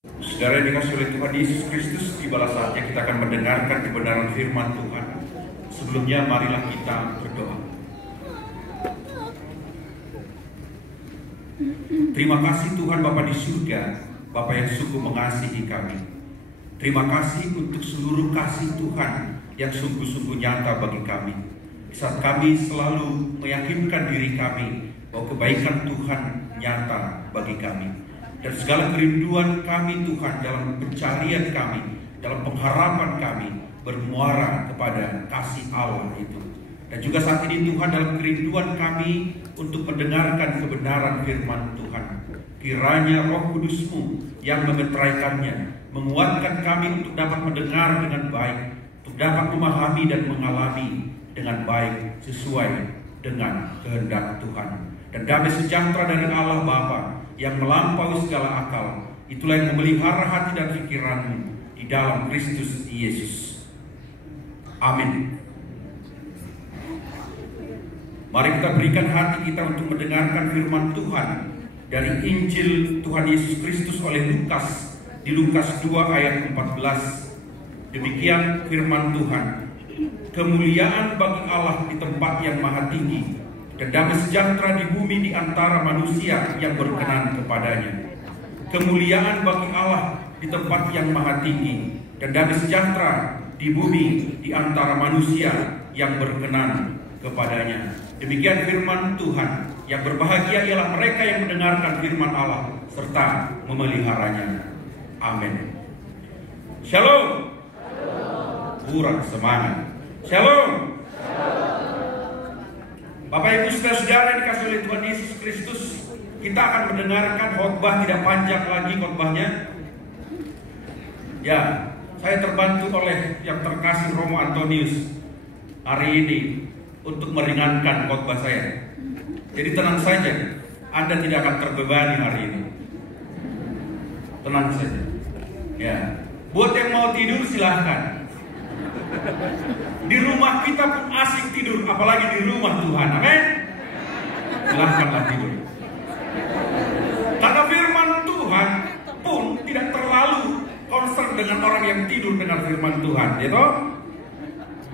Saudara yang dikasihi oleh Tuhan Yesus Kristus, tibalah saatnya kita akan mendengarkan kebenaran firman Tuhan. Sebelumnya marilah kita berdoa. Terima kasih Tuhan Bapa di surga, Bapa yang sungguh mengasihi kami. Terima kasih untuk seluruh kasih Tuhan yang sungguh-sungguh nyata bagi kami. Di saat kami selalu meyakinkan diri kami bahwa kebaikan Tuhan nyata bagi kami. Dan segala kerinduan kami Tuhan dalam pencarian kami, dalam pengharapan kami bermuara kepada kasih Allah itu. Dan juga saat ini Tuhan dalam kerinduan kami untuk mendengarkan kebenaran firman Tuhan. Kiranya Roh Kudus-Mu yang memeteraikannya menguatkan kami untuk dapat mendengar dengan baik, untuk dapat memahami dan mengalami dengan baik sesuai dengan kehendak Tuhan. Dan damai sejahtera dari Allah Bapa yang melampaui segala akal, itulah yang memelihara hati dan pikiranmu di dalam Kristus Yesus. Amin. Mari kita berikan hati kita untuk mendengarkan firman Tuhan dari Injil Tuhan Yesus Kristus oleh Lukas di Lukas 2 ayat 14. Demikian firman Tuhan. Kemuliaan bagi Allah di tempat yang maha tinggi, dan damai sejahtera di bumi di antara manusia yang berkenan kepadanya. Kemuliaan bagi Allah di tempat yang maha tinggi, dan damai sejahtera di bumi di antara manusia yang berkenan kepadanya. Demikian firman Tuhan. Yang berbahagia ialah mereka yang mendengarkan firman Allah serta memeliharanya. Amin. Shalom. Kurang semangat. Shalom. Bapak Ibu saudara-saudara yang dikasihi oleh Tuhan Yesus Kristus, kita akan mendengarkan khotbah, tidak panjang lagi khotbahnya. Ya, saya terbantu oleh yang terkasih Romo Antonius hari ini untuk meringankan khotbah saya. Jadi tenang saja, Anda tidak akan terbebani hari ini. Tenang saja. Ya, buat yang mau tidur silahkan. Di rumah kita pun asik tidur, apalagi di rumah Tuhan. Amin. Silahkanlah tidur. Karena firman Tuhan pun tidak terlalu concern dengan orang yang tidur dengan firman Tuhan, gitu.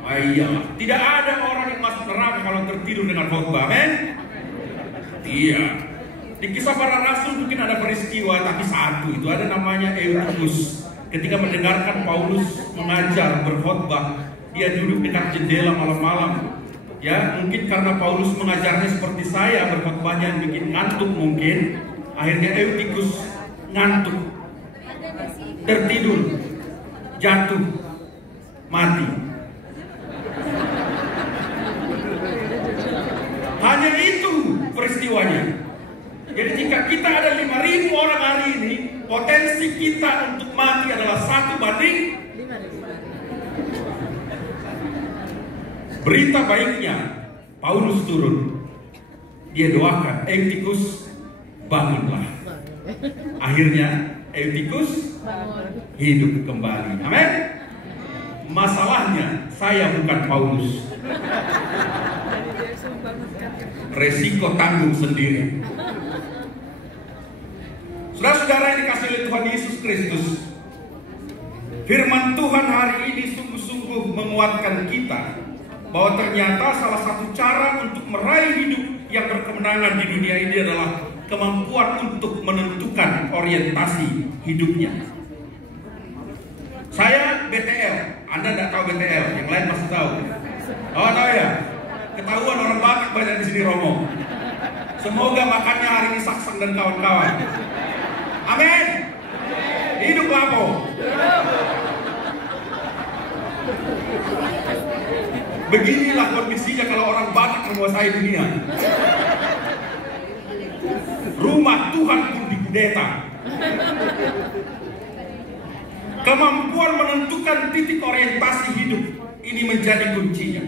Iya, tidak ada orang yang masuk neraka kalau tertidur dengan khotbah. Amin. Iya. Di Kisah Para Rasul mungkin ada peristiwa, tapi satu itu ada namanya Eutikus. Ketika mendengarkan Paulus mengajar berkhotbah, dia duduk dekat jendela malam-malam. Ya, mungkin karena Paulus mengajarnya seperti saya, berkhotbahnya bikin ngantuk mungkin. Akhirnya Eutikus ngantuk, tertidur, jatuh, mati. Hanya itu peristiwanya. Jadi jika kita ada 5.000 orang hari ini, potensi kita untuk mati adalah 1 banding 5. Berita baiknya, Paulus turun. Dia doakan, Eutikus bangunlah. Akhirnya Eutikus hidup kembali. Amin. Masalahnya, saya bukan Paulus. Resiko tanggung sendiri. Saudara-saudara yang dikasihi oleh Tuhan Yesus Kristus, firman Tuhan hari ini sungguh-sungguh menguatkan kita bahwa ternyata salah satu cara untuk meraih hidup yang berkemenangan di dunia ini adalah kemampuan untuk menentukan orientasi hidupnya. Saya BTL, Anda tidak tahu BTL, yang lain masih tahu. Oh tahu ya? Ketahuan orang Batak banyak di sini, Romo. Semoga makannya hari ini Saksang dan kawan-kawan. Amin. Hidup Lapo. Beginilah kondisinya kalau orang Batak menguasai dunia. Rumah Tuhan pun dikudeta. Kemampuan menentukan titik orientasi hidup ini menjadi kuncinya.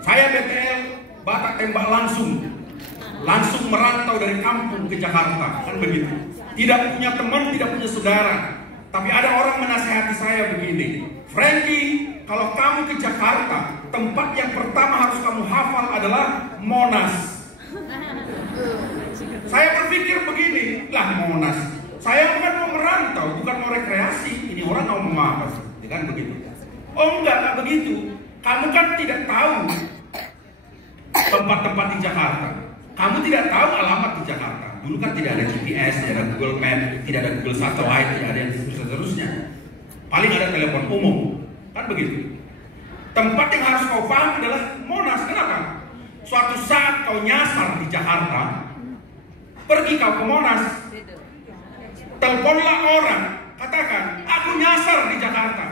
Saya BTL Batak tembak langsung merantau dari kampung ke Jakarta, kan begitu. Tidak punya teman, tidak punya saudara. Tapi ada orang menasihati saya begini, Frankie, kalau kamu ke Jakarta, tempat yang pertama harus kamu hafal adalah Monas. Saya berpikir begini, lah Monas, saya bukan mau merantau. makan, ya kan begitu. Oh enggak begitu. Kamu kan tidak tahu tempat-tempat di Jakarta. Kamu tidak tahu alamat di Jakarta. Dulu kan tidak ada GPS, tidak ada Google Map, tidak ada Google Satellite, tidak ada yang seterusnya. Paling ada telepon umum, kan begitu. Tempat yang harus kau paham adalah Monas. Kenapa? Suatu saat kau nyasar di Jakarta, pergi kau ke Monas, teleponlah orang, katakan, aku nyasar di Jakarta.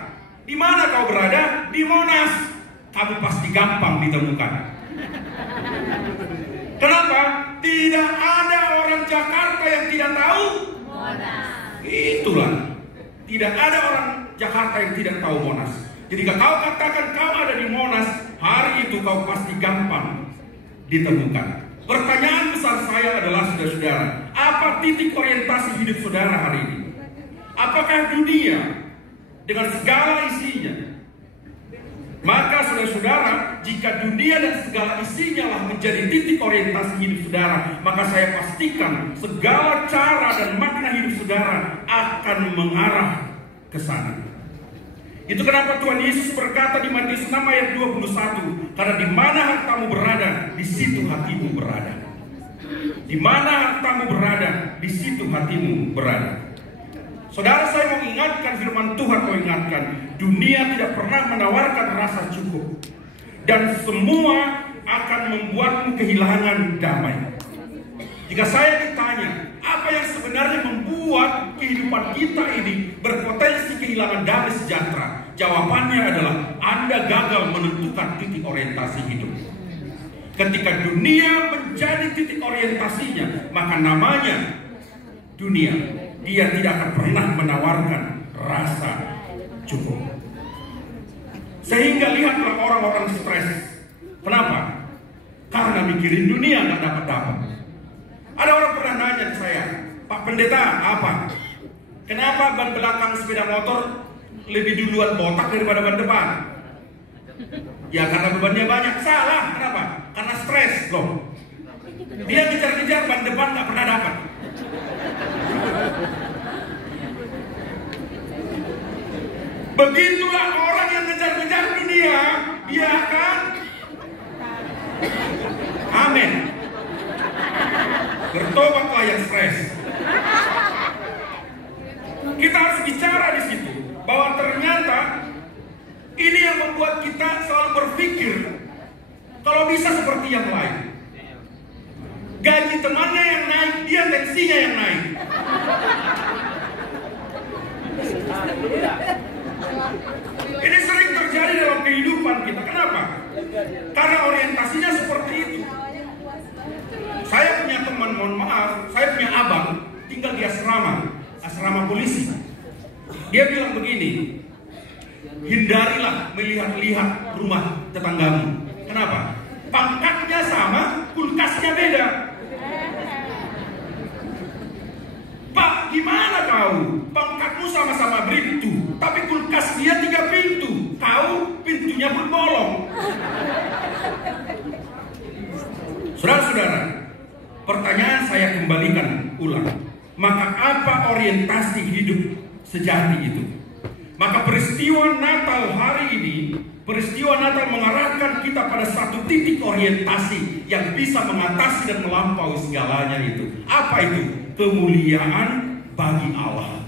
Di mana kau berada? Di Monas. Kamu pasti gampang ditemukan. Kenapa? Tidak ada orang Jakarta yang tidak tahu Monas. Itulah. Tidak ada orang Jakarta yang tidak tahu Monas. Jadi kalau kau katakan kau ada di Monas, hari itu kau pasti gampang ditemukan. Pertanyaan besar saya adalah, saudara-saudara, apa titik orientasi hidup saudara hari ini? Apakah dunia dengan segala isinya? Maka saudara-saudara, jika dunia dan segala isinya lah menjadi titik orientasi hidup saudara, maka saya pastikan segala cara dan makna hidup saudara akan mengarah ke sana. Itu kenapa Tuhan Yesus berkata di Matius 6 ayat 21, karena di mana hartamu berada, di situ hatimu berada. Di mana hartamu berada, di situ hatimu berada. Saudara, saya mau ingatkan firman Tuhan, mau ingatkan, dunia tidak pernah menawarkan rasa cukup, dan semua akan membuatmu kehilangan damai. Jika saya ditanya, apa yang sebenarnya membuat kehidupan kita ini berpotensi kehilangan damai sejahtera? Jawabannya adalah Anda gagal menentukan titik orientasi hidup. Ketika dunia menjadi titik orientasinya, maka namanya dunia. Dia tidak akan pernah menawarkan rasa cukup. Sehingga lihatlah orang-orang stres. Kenapa? Karena mikirin dunia nggak dapat. Ada orang pernah nanya ke saya, Pak Pendeta, apa? Kenapa ban belakang sepeda motor lebih duluan botak daripada ban depan? Ya karena bebannya banyak. Salah. Kenapa? Karena stres loh. Dia kejar-kejar ban depan nggak pernah dapat. Begitulah orang yang ngejar-ngejar dunia, dia akan amin. Bertobatlah yang stres. Kita harus bicara di situ bahwa ternyata ini yang membuat kita selalu berpikir kalau bisa seperti yang lain. Gaji temannya yang naik, dia tensinya yang naik. Ini sering terjadi dalam kehidupan kita. Kenapa? Karena orientasinya seperti itu. Saya punya teman, mohon maaf, saya punya abang tinggal di asrama polisi. Dia bilang begini, hindarilah melihat-lihat rumah tetanggamu. Kenapa? Pangkatnya sama, kulkasnya beda. Pak, gimana kau? Pangkatmu sama-sama berpintu, tapi kulkas dia 3 pintu. Kau pintunya pun bolong. Saudara-saudara, pertanyaan saya kembalikan ulang. Maka apa orientasi hidup sejati itu? Maka peristiwa Natal hari ini, peristiwa Natal mengarahkan kita pada satu titik orientasi yang bisa mengatasi dan melampaui segalanya itu. Apa itu? Kemuliaan bagi Allah.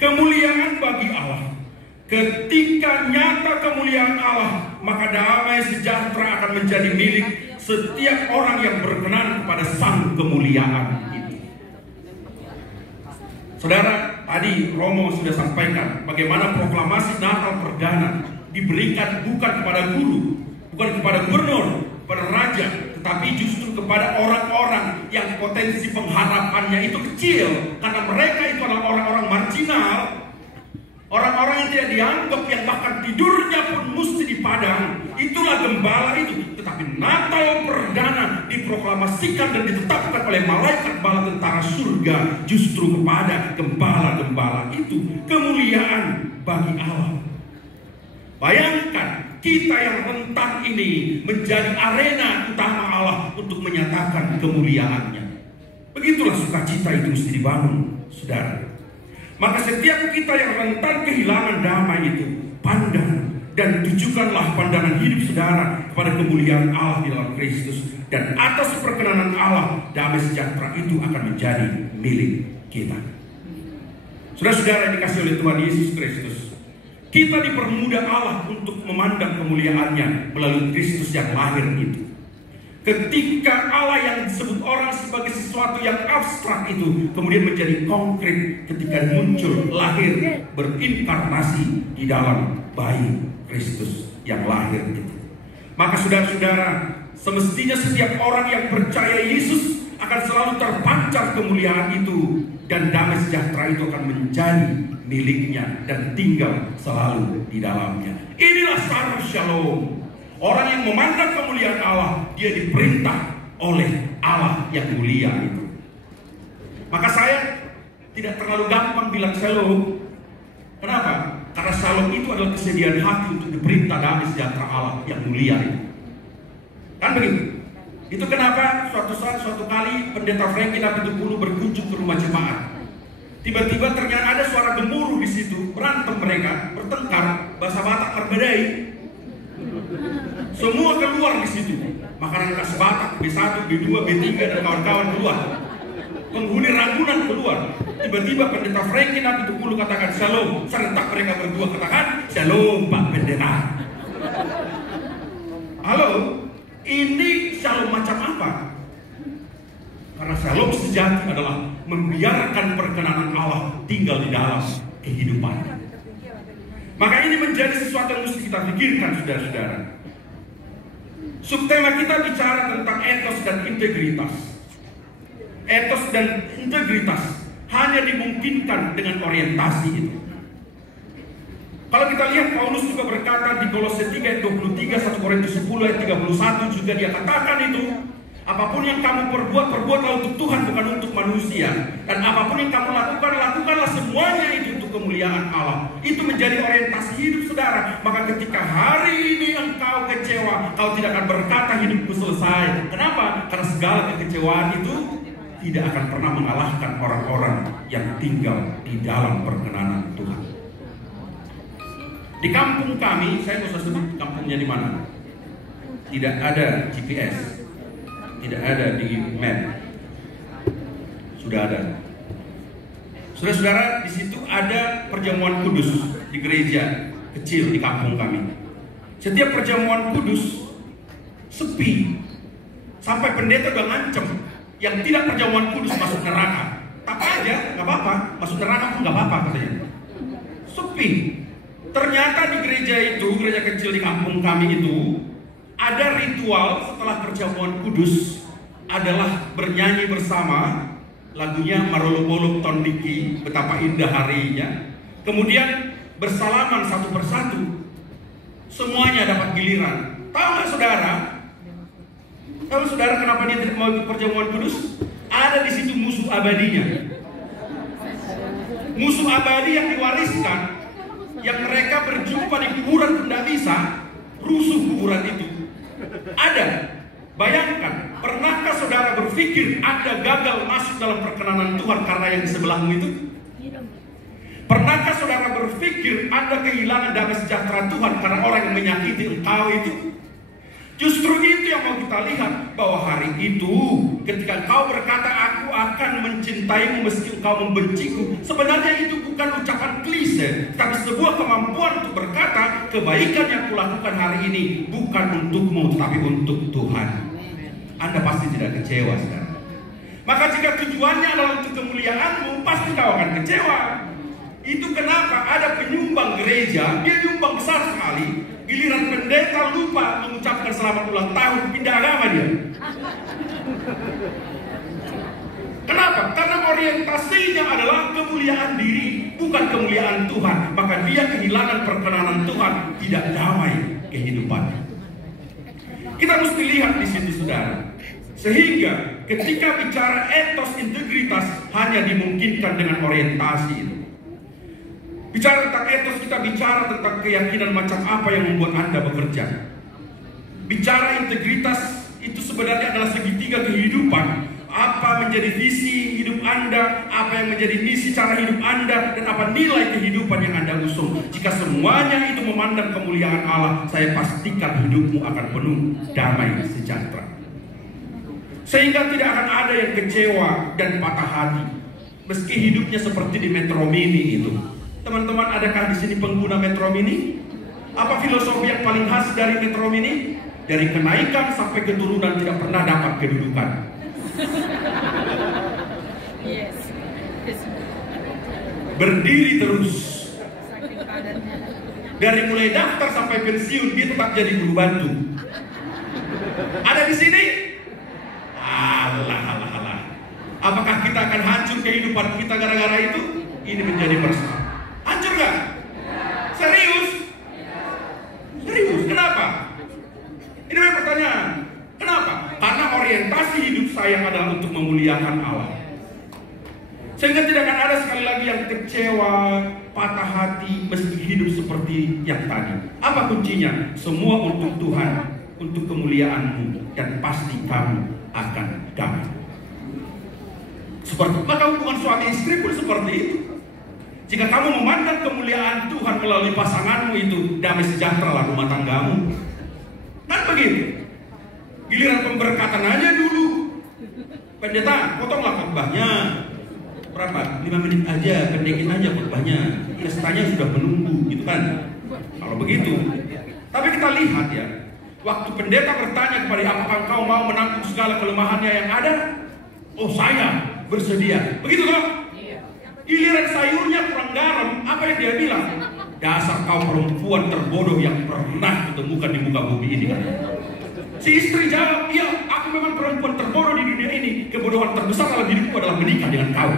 Kemuliaan bagi Allah. Ketika nyata kemuliaan Allah, maka damai sejahtera akan menjadi milik setiap orang yang berkenan kepada sang kemuliaan itu. Saudara, tadi Romo sudah sampaikan bagaimana proklamasi Natal perdana diberikan bukan kepada guru, bukan kepada gubernur, kepada raja, tetapi justru kepada orang-orang yang potensi pengharapannya itu kecil, karena mereka itu adalah orang-orang marginal, orang-orang yang tidak dianggap, yang bahkan tidurnya pun mesti di padang. Itulah gembala itu. Tetapi Natal perdana diproklamasikan dan ditetapkan oleh malaikat bala tentara surga justru kepada gembala-gembala itu. Kemuliaan bagi Allah. Bayangkan kita yang rentan ini menjadi arena utama Allah untuk menyatakan kemuliaannya. Begitulah sukacita itu mesti dibangun, saudara. Maka setiap kita yang rentan kehilangan damai itu, pandang dan tujukanlah pandangan hidup saudara kepada kemuliaan Allah di dalam Kristus. Dan atas perkenanan Allah, damai sejahtera itu akan menjadi milik kita. Saudara-saudara yang dikasih oleh Tuhan Yesus Kristus, kita dipermudah Allah untuk memandang kemuliaannya melalui Kristus yang lahir itu. Ketika Allah yang disebut orang sebagai sesuatu yang abstrak itu kemudian menjadi konkret ketika muncul, lahir, berinkarnasi di dalam bayi Kristus yang lahir itu. Maka saudara-saudara, semestinya setiap orang yang percaya Yesus akan selalu terpancar kemuliaan itu, dan damai sejahtera itu akan menjadi miliknya dan tinggal selalu di dalamnya. Inilah Salam Shalom. Orang yang memandang kemuliaan Allah, dia diperintah oleh Allah yang mulia itu. Maka saya tidak terlalu gampang bilang shalom. Kenapa? Karena shalom itu adalah kesediaan hati untuk diperintah damai sejahtera Allah yang mulia itu. Kan begitu? Itu kenapa suatu kali pendeta Frankie Napitupulu berkunjung ke rumah jemaat. Tiba-tiba ternyata ada suara gemuruh di situ, berantem mereka, bertengkar, bahasa Batak berbedai. Semua keluar di situ. Makanan khas Batak, B1, B2, B3 dan kawan-kawan keluar. Penghuni Ragunan keluar. Tiba-tiba pendeta Frankie Napitupulu katakan shalom. Serentak mereka berdua katakan shalom Pak Pendeta. Halo, ini shalom macam apa? Karena shalom sejati adalah membiarkan perkenanan Allah tinggal di dalam kehidupan. Maka ini menjadi sesuatu yang mesti kita pikirkan, saudara-saudara. Subtema kita bicara tentang etos dan integritas. Etos dan integritas hanya dimungkinkan dengan orientasi itu. Kalau kita lihat, Paulus juga berkata di Kolose 3 ayat 23, 1 Korintus 10 ayat 31 juga dia katakan itu, apapun yang kamu perbuatlah untuk Tuhan, bukan untuk manusia. Dan apapun yang kamu lakukan, lakukanlah semuanya itu untuk kemuliaan Allah. Itu menjadi orientasi hidup saudara. Maka ketika hari ini engkau kecewa, kau tidak akan berkata hidupku selesai. Kenapa? Karena segala kekecewaan itu tidak akan pernah mengalahkan orang-orang yang tinggal di dalam perkenanan Tuhan. Di kampung kami, saya nggak usah sebut kampungnya di mana, tidak ada GPS, tidak ada di map. Sudah ada. Saudara-saudara, di situ ada perjamuan kudus di gereja kecil di kampung kami. Setiap perjamuan kudus sepi, sampai pendeta udah ngancem, yang tidak perjamuan kudus masuk neraka. Tak aja, nggak apa-apa, masuk neraka pun nggak apa-apa katanya. Sepi. Ternyata di gereja itu, gereja kecil di kampung kami itu, ada ritual setelah perjamuan kudus adalah bernyanyi bersama lagunya Marolok-Molok Tondiki, betapa indah harinya. Kemudian bersalaman satu persatu, semuanya dapat giliran. Tahu nggak saudara? Tahu saudara kenapa dia tidak mau ikut perjamuan kudus? Ada di situ musuh abadinya. Musuh abadi yang diwariskan, yang mereka berjumpa di kuburan tidak bisa, rusuh kuburan itu. Ada. Bayangkan, pernahkah saudara berpikir Anda gagal masuk dalam perkenanan Tuhan karena yang di sebelahmu itu? Pernahkah saudara berpikir Anda kehilangan damai sejahtera Tuhan karena orang yang menyakiti engkau itu? Justru itu yang mau kita lihat, bahwa hari itu ketika engkau berkata aku akan mencintaimu meski engkau membenciku, sebenarnya itu bukan ucapan klise, tapi sebuah kemampuan untuk berkata kebaikan yang kulakukan hari ini bukan untukmu tapi untuk Tuhan. Anda pasti tidak kecewa sekarang. Maka jika tujuannya adalah untuk kemuliaanmu, pasti kau akan kecewa. Itu kenapa ada penyumbang gereja, dia nyumbang besar sekali, giliran pendeta lupa mengucapkan selamat ulang tahun, pindah agama dia. Kenapa? Karena orientasinya adalah kemuliaan diri, bukan kemuliaan Tuhan. Maka dia kehilangan perkenanan Tuhan, tidak damai kehidupannya. Kita mesti lihat di sini saudara. Sehingga ketika bicara etos integritas hanya dimungkinkan dengan orientasi itu. Bicara tentang etos, kita bicara tentang keyakinan macam apa yang membuat Anda bekerja. Bicara integritas itu sebenarnya adalah segitiga kehidupan. Apa menjadi visi hidup Anda, apa yang menjadi misi cara hidup Anda, dan apa nilai kehidupan yang Anda usung. Jika semuanya itu memandang kemuliaan Allah, saya pastikan hidupmu akan penuh damai sejahtera. Sehingga tidak akan ada yang kecewa dan patah hati, meski hidupnya seperti di Metro Mini itu. Teman-teman, adakah di sini pengguna Metro Mini? Apa filosofi yang paling khas dari Metro Mini? Dari kenaikan sampai keturunan tidak pernah dapat kedudukan. Berdiri terus. Dari mulai daftar sampai pensiun dia tetap jadi guru bantu. Ada di sini? Alah. Apakah kita akan hancur kehidupan kita gara-gara itu? Ini menjadi persoalan. Hancur gak? Serius? Serius? Kenapa? Ini memang pertanyaan. Kenapa? Karena orientasi hidup saya adalah untuk memuliakan Allah. Sehingga tidak akan ada sekali lagi yang kecewa, patah hati, meski hidup seperti yang tadi. Apa kuncinya? Semua untuk Tuhan, untuk kemuliaan-Mu, dan pasti kamu akan damai. Seperti maka hubungan suami istri pun seperti itu. Jika kamu memandang kemuliaan Tuhan melalui pasanganmu itu, damai sejahtera lah rumah tanggamu. Kan begitu. Giliran pemberkatan aja dulu. Pendeta, potonglah khotbahnya. Berapa? 5 menit aja, pendekin aja khotbahnya. Pestanya sudah menunggu, gitu kan? Kalau begitu. Tapi kita lihat ya, waktu pendeta bertanya kepada apakah engkau mau menanggung segala kelemahannya yang ada? Oh, saya bersedia. Begitu toh? Giliran sayurnya kurang garam, apa yang dia bilang? Dasar kau perempuan terbodoh yang pernah kutemukan di muka bumi ini. Si istri jawab, iya, aku memang perempuan terbodoh di dunia ini. Kebodohan terbesar dalam hidupku adalah menikah dengan kau.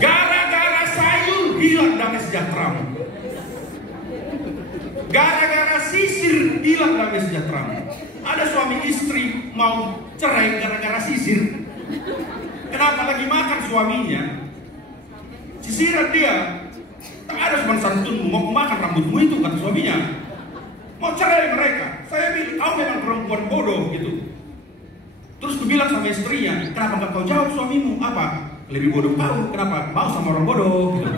Gara-gara sayur hilang damai sejahteramu. Gara-gara sisir hilang damai sejahteramu. Ada suami istri mau cerai gara-gara sisir. Kenapa? Lagi makan suaminya, sisiran dia. Tak ada sopan santunmu, mau makan rambutmu itu, kata suaminya. Mau cerai mereka. Saya bilang, kau memang perempuan bodoh gitu. Terus aku bilang sama istrinya, kenapa gak kau jawab suamimu? Apa? Lebih bodoh kau, kenapa? Mau sama orang bodoh gitu.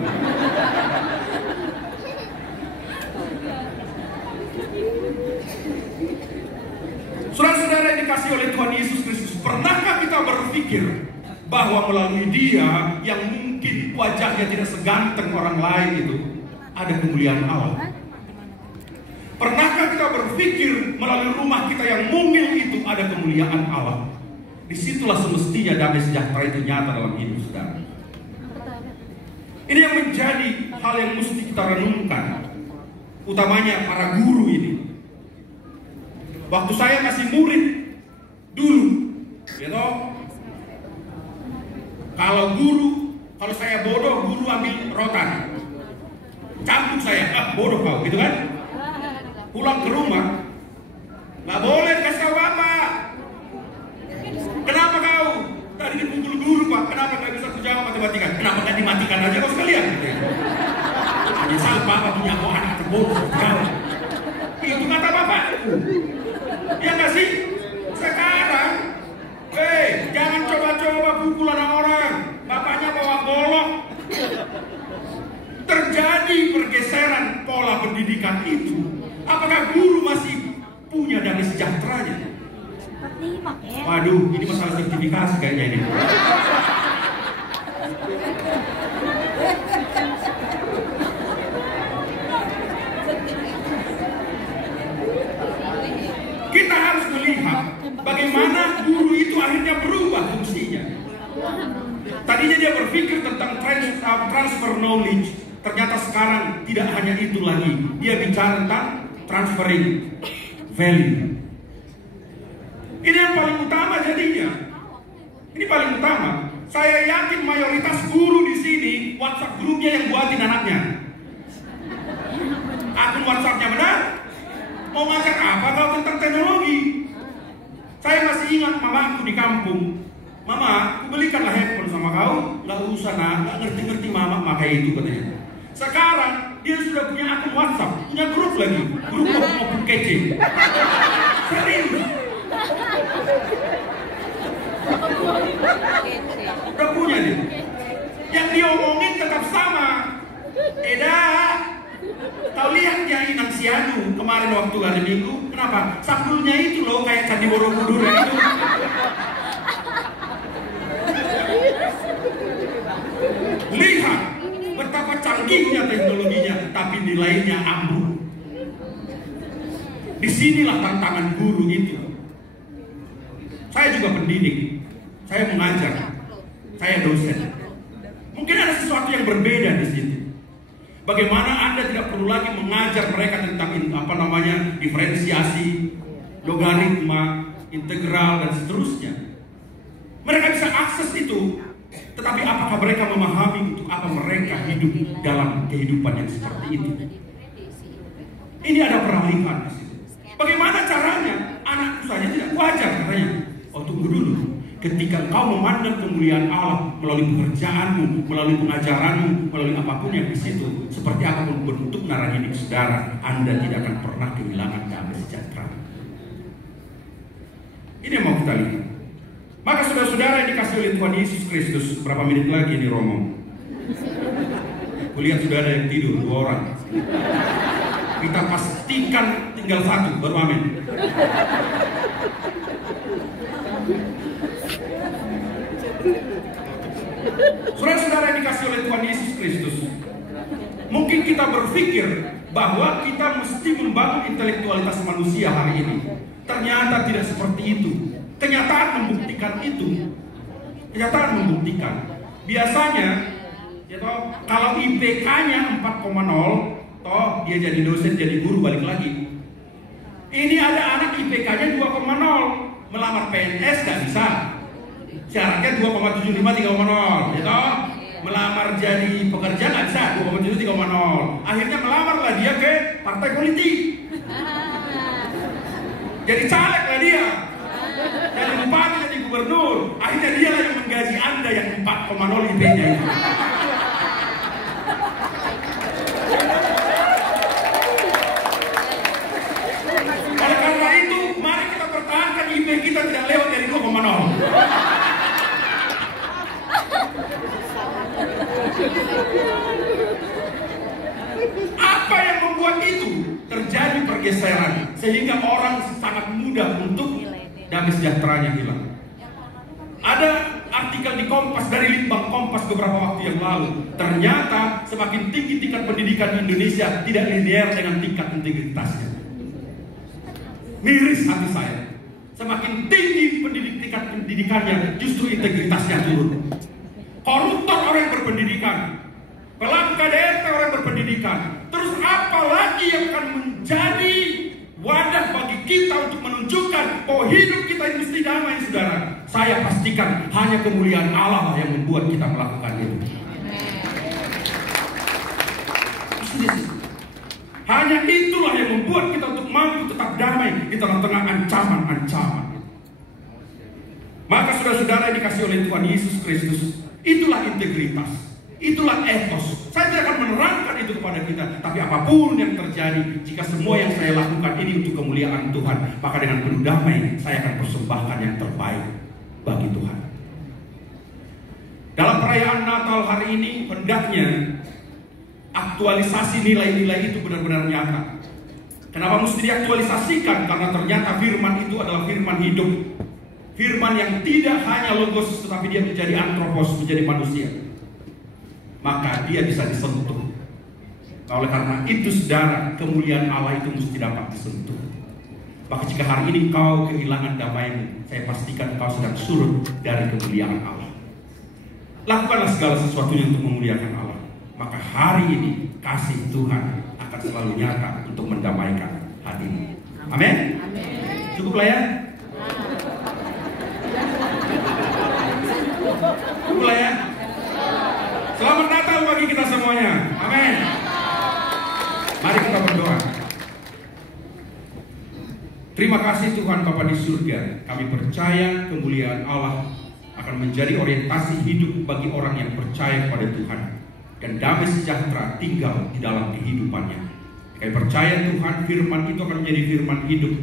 Saudara-saudara yang dikasih oleh Tuhan Yesus Kristus, pernahkah kita berpikir bahwa melalui Dia yang mungkin wajahnya tidak seganteng orang lain itu, ada kemuliaan Allah? Pernahkah kita berpikir melalui rumah kita yang mungil itu ada kemuliaan Allah? Disitulah semestinya damai sejahtera itu nyata dalam hidup saudara. Ini yang menjadi hal yang mesti kita renungkan, utamanya para guru ini. Waktu saya masih murid dulu, gitu. Kalau saya bodoh, guru ambil rotan, cambuk saya, bodoh kau, gitu kan? Pulang ke rumah, nggak boleh kasih tahu bapak. Kenapa kau? Tadi dipukul guru pak, kenapa nggak bisa jawab matematika? Kenapa nggak dimatikan aja kau sekalian? Misal bapak punya anak terbodoh, jawab. Itu kata bapakku. Ya nggak sih? Sekarang, jangan coba-coba pukul anak orang. Bapaknya bawa golok. Terjadi pergeseran pola pendidikan itu. Apakah guru masih punya damai sejahteranya? Waduh, ini masalah sertifikasi kayaknya ini. Kita harus melihat bagaimana guru itu akhirnya berubah fungsinya. Tadinya dia berpikir tentang transfer knowledge. Ternyata sekarang tidak hanya itu lagi. Dia bicara tentang transferring value. Ini yang paling utama jadinya. Ini paling utama. Saya yakin mayoritas guru di sini WhatsApp grupnya yang buatin anaknya. Akun WhatsAppnya benar. Mau ngajar apa kau tentang teknologi? Saya masih ingat mamaku di kampung. Mama, aku belikanlah handphone sama kau. Gak usah nak, gak ngerti-ngerti mama pakai itu katanya. Sekarang dia sudah punya akun WhatsApp, punya grup lagi, grup maupun kece. Serius. sama. Kau lihat dia Inang Sianu kemarin waktu hari Minggu, kenapa? Sampulnya itu loh kayak Candi Borobudur itu. Lihat betapa canggihnya teknologinya, tapi nilainya ambruk. Disinilah tantangan guru itu. Saya juga pendidik, saya mengajar, saya dosen. Mungkin ada sesuatu yang berbeda di situ. Bagaimana Anda tidak perlu lagi mengajar mereka tentang diferensiasi, logaritma, integral, dan seterusnya. Mereka bisa akses itu, tetapi apakah mereka memahami untuk apa mereka hidup dalam kehidupan yang seperti itu? Ini ada peralihan di situ. Bagaimana caranya? Anakku saja tidak wajar katanya. Oh, tunggu dulu. Ketika kau memandang kemuliaan Allah melalui pekerjaanmu, melalui pengajaranmu, melalui apapun yang di situ, seperti apapun bentuk narasi hidup saudara, Anda tidak akan pernah kehilangan damai sejahtera. Ini yang mau kita lihat. Maka saudara-saudara yang dikasih oleh Tuhan Yesus Kristus, berapa menit lagi ini Romo? Kulihat sudah ada yang tidur, 2 orang. Kita pastikan tinggal 1, baru amin. Saudara-saudara yang dikasih oleh Tuhan Yesus Kristus, mungkin kita berpikir bahwa kita mesti membangun intelektualitas manusia hari ini. Ternyata tidak seperti itu. Kenyataan membuktikan itu. Kenyataan membuktikan. Biasanya, kalau IPK-nya 4,0, toh dia jadi dosen, jadi guru, balik lagi. Ini ada anak IPK-nya 2,0, melamar PNS gak bisa. Syaratnya 2,75 3,0, ya toh? Melamar jadi pekerja nggak bisa, 2,7 3,0. Akhirnya melamarlah dia ke partai politik. Jadi caleg lah dia. Jadi bupati, jadi gubernur. Akhirnya dia lah yang menggaji Anda yang 4,0 IP-nya itu. Oleh karena itu, mari kita pertahankan IP kita tidak lewat dari 2,0. Apa yang membuat itu terjadi pergeseran sehingga orang sangat mudah untuk damai sejahteranya hilang? Ada artikel di Kompas, dari Litbang Kompas beberapa waktu yang lalu. Ternyata semakin tinggi tingkat pendidikan di Indonesia tidak linear dengan tingkat integritasnya. Miris hati saya. Semakin tinggi tingkat pendidikannya, justru integritasnya turun. Koruptor orang yang berpendidikan, pelaku KDRT orang yang berpendidikan. Terus apa lagi yang akan menjadi wadah bagi kita untuk menunjukkan bahwa hidup kita ini mesti damai, saudara? Saya pastikan hanya kemuliaan Allah yang membuat kita melakukan itu. Hanya itulah yang membuat kita untuk mampu tetap damai di tengah-tengah ancaman-ancaman. Maka saudara-saudara yang dikasih oleh Tuhan Yesus Kristus, itulah integritas, itulah etos. Saya tidak akan menerangkan itu kepada kita, tapi apapun yang terjadi, jika semua yang saya lakukan ini untuk kemuliaan Tuhan, maka dengan penuh damai saya akan persembahkan yang terbaik bagi Tuhan. Dalam perayaan Natal hari ini, hendaknya aktualisasi nilai-nilai itu benar-benar nyata. Kenapa mesti diaktualisasikan? Karena ternyata firman itu adalah firman hidup. Firman yang tidak hanya logos, tetapi dia menjadi antropos, menjadi manusia. Maka dia bisa disentuh. Nah, oleh karena itu saudara, kemuliaan Allah itu mesti dapat disentuh. Maka jika hari ini kau kehilangan damaimu, saya pastikan kau sedang surut dari kemuliaan Allah. Lakukanlah segala sesuatunya untuk memuliakan Allah. Maka hari ini kasih Tuhan akan selalu nyata untuk mendamaikan hatimu. Amin. Cukuplah ya. Cukuplah ya. Selamat Natal bagi kita semuanya. Amin. Mari kita berdoa. Terima kasih Tuhan Bapa di surga. Kami percaya kemuliaan Allah akan menjadi orientasi hidup bagi orang yang percaya kepada Tuhan. Dan damai sejahtera tinggal di dalam kehidupannya. Kami percaya Tuhan firman itu akan menjadi firman hidup,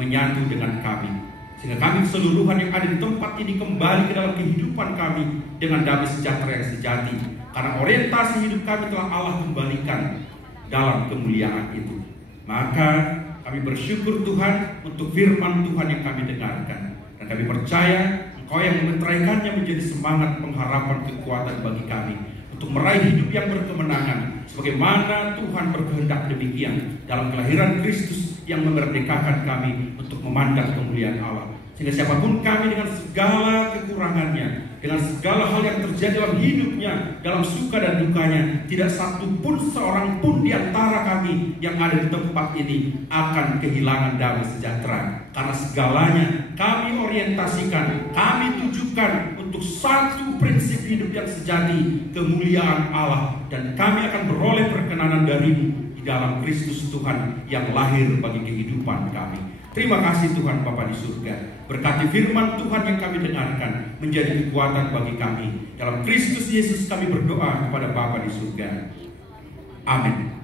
menyatu dengan kami. Sehingga kami keseluruhan yang ada di tempat ini kembali ke dalam kehidupan kami dengan damai sejahtera yang sejati. Karena orientasi hidup kami telah Allah kembalikan dalam kemuliaan itu. Maka kami bersyukur Tuhan untuk firman Tuhan yang kami dengarkan. Dan kami percaya Engkau yang memeteraikannya menjadi semangat, pengharapan, kekuatan bagi kami untuk meraih hidup yang berkemenangan, sebagaimana Tuhan berkehendak demikian dalam kelahiran Kristus yang memerdekakan kami untuk memandang kemuliaan Allah. Sehingga siapapun kami dengan segala kekurangannya, dengan segala hal yang terjadi dalam hidupnya, dalam suka dan dukanya, tidak satu pun seorang pun di antara kami yang ada di tempat ini akan kehilangan damai sejahtera. Karena segalanya kami orientasikan, kami tujukan untuk satu prinsip hidup yang sejati, kemuliaan Allah. Dan kami akan beroleh perkenanan dari-Mu di dalam Kristus Tuhan yang lahir bagi kehidupan kami. Terima kasih Tuhan Bapa di surga. Berkati firman Tuhan yang kami dengarkan menjadi kekuatan bagi kami. Dalam Kristus Yesus kami berdoa kepada Bapa di surga. Amin.